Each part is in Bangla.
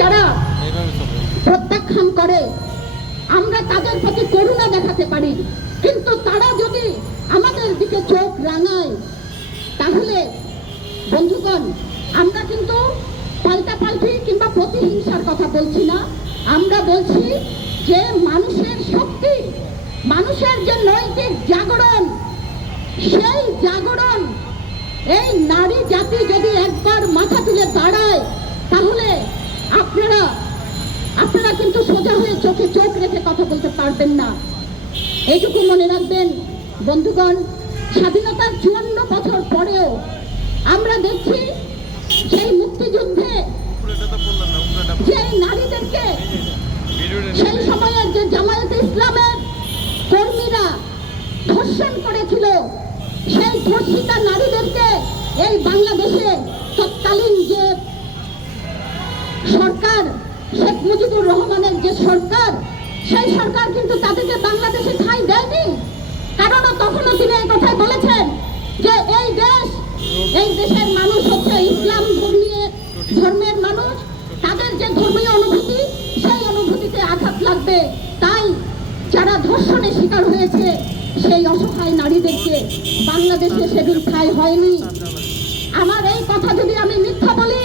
যারা প্রত্যাখ্যান করে আমরা তাদের প্রতি করুণা দেখাতে পারি, কিন্তু তারা যদি আমাদের দিকে চোখ রাঙায় তাহলে বন্ধুগণ আমরা কিন্তু পাল্টাপাল্টি কিংবা প্রতিহিংসার কথা বলছি না। আমরা বলছি যে মানুষের শক্তি, মানুষের যে নৈতিক জাগরণ, সেই জাগরণ এই নারী জাতি যদি একবার মাথা তুলে দাঁড়ায় তাহলে আপনারা কিন্তু সোজা হয়ে চোখে চোখ রেখে কথা বলতে পারবেন না। এইটুকু মনে রাখবেন বন্ধুগণ, স্বাধীনতার 54 বছর পরেও আমরা দেখছি সেই মুক্তিযুদ্ধে যে নারীদেরকে সেই সময়ের যে জামায়াতে ইসলামের কর্মীরা ধর্ষণ করেছিল, সেই ধর্ষিতা নারীদেরকে এই বাংলাদেশে তৎকালীন যে সরকার, শেখ মুজিবুর রহমানের যে সরকার, সেই সরকার কিন্তু তাদেরকে বাংলাদেশে ঠাঁই দেয়নি। কারণ তখনও তিনি এই কথাই বলেছেন যে এই দেশের মানুষ হচ্ছে ইসলাম ধর্মের মানুষ, তাদের যে ধর্মীয় অনুভূতি সেই অনুভূতিতে আঘাত লাগবে। তাই যারা ধর্ষণের শিকার হয়েছে সেই অসহায় নারীদেরকে বাংলাদেশে সেদিন ঠাঁই হয়নি। আমার এই কথা যদি আমি মিথ্যা বলি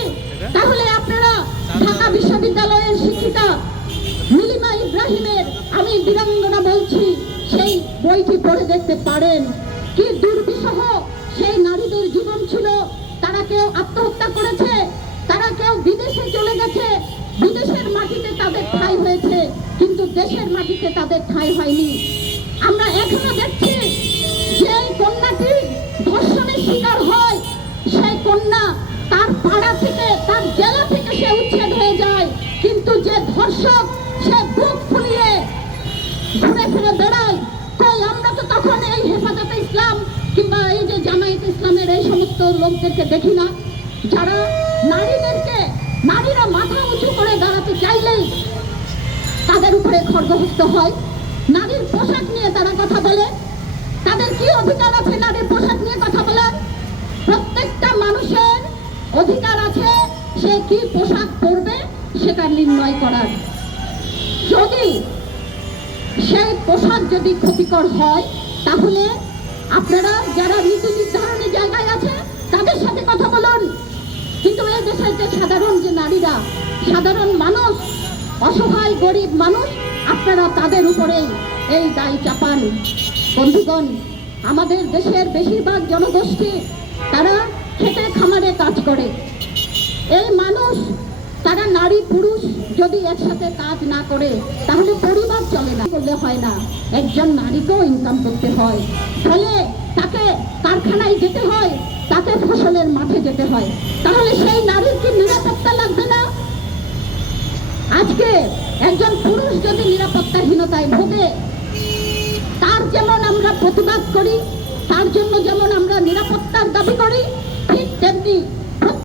তাহলে আপনারা ঢাকা বিশ্ববিদ্যালয়ের শিক্ষিকা নীলিমা ইব্রাহিমের আমি বীরাঙ্গনা বলছি সেই বইটি পড়ে দেখতে পারেন। কি দুর্বিষহ সেই নারীদের জীবন ছিল। তারা কেউ আত্মহত্যা করেছে, তারা কেউ বিদেশে চলে গেছে, বিদেশের মাটিতে তাদের ঠাঁই হয়েছে, কিন্তু দেশের মাটিতে তাদের ঠাঁই হয়নি। আমরা এখনো দেখছি যে কন্যাটি ধর্ষণের শিকার হয়, সেই কন্যা তার পাড়া থেকে, তার জেলা থেকে সে উচ্ছেদ হয়ে যায়, কিন্তু যে ধর্ষক সে বুক ফুলিয়ে ঘুরে ফিরে বেড়ায়। তাই আমরা তো তখন এই হেফাজতে ইসলাম কিংবা এই যে জামায়াতে ইসলামের এই সমস্ত লোকদেরকে দেখি না, যারা নারীরা মাথা উঁচু করে দাঁড়াতে চাইলেই তাদের উপরে খড়গহস্ত হয়। নারীর পোশাক নিয়ে তারা কথা বলে, তাদের কি অধিকার আছে নারীর পোশাক নিয়ে কথা বলার? প্রত্যেকটা মানুষের অধিকার আছে সে কি পোশাক পরবে সেটা নির্ণয় করার। যদি সেই পোশাক যদি ক্ষতিকর হয় তাহলে আপনারা যারা নীতি নির্ধারণী জায়গায় আছে তাদের সাথে কথা বলুন। কিন্তু এই দেশের যে সাধারণ যে নারীরা, সাধারণ মানুষ, অসহায় গরিব মানুষ, আপনারা তাদের উপরেই এই দায় চাপান। বন্ধুগণ, আমাদের দেশের বেশিরভাগ জনগোষ্ঠী তারা খেটে খামারে কাজ করে। এই মানুষ, তারা নারী পুরুষ যদি একসাথে কাজ না করে তাহলে পরিবার চলে না, করলে হয় না। একজন নারীকেও ইনকাম করতে হয়, ফলে তাকে কারখানায় যেতে হয়, তাকে ফসলের মাঠে যেতে হয়। তাহলে সেই নারীর কি নিরাপত্তা লাগবে না? আজকে একজন পুরুষ যদি নিরাপত্তাহীনতায় ভোগে, তার যেমন আমরা প্রতিবাদ করি, তার জন্য যেমন আমরা নিরাপত্তার দাবি করি, ঠিক তেমনি